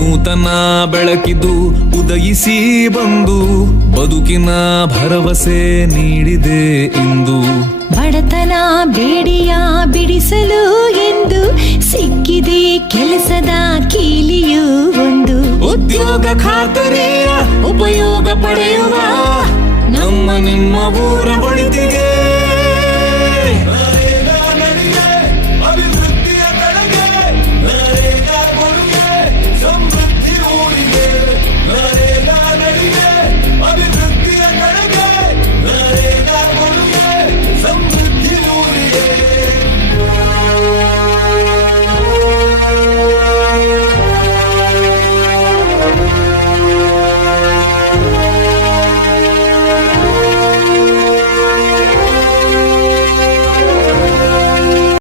ನೂತನ ಬೆಳಕಿದು ಉದಯಿಸಿ ಬಂದು ಬದುಕಿನ ಭರವಸೆ ನೀಡಿದೆ ಇಂದು. ಬಡತನ ಬೇಡಿಯ ಬಿಡಿಸಲು ಎಂದು ಸಿಕ್ಕಿದೆ ಕೆಲಸದ ಕೀಲಿಯೂ ಒಂದು. ಉದ್ಯೋಗ ಖಾತರಿಯ ಉಪಯೋಗ ಪಡೆಯುವ ನಮ್ಮ ನಿಮ್ಮ ಊರ ಒಳಿತಿಗೆ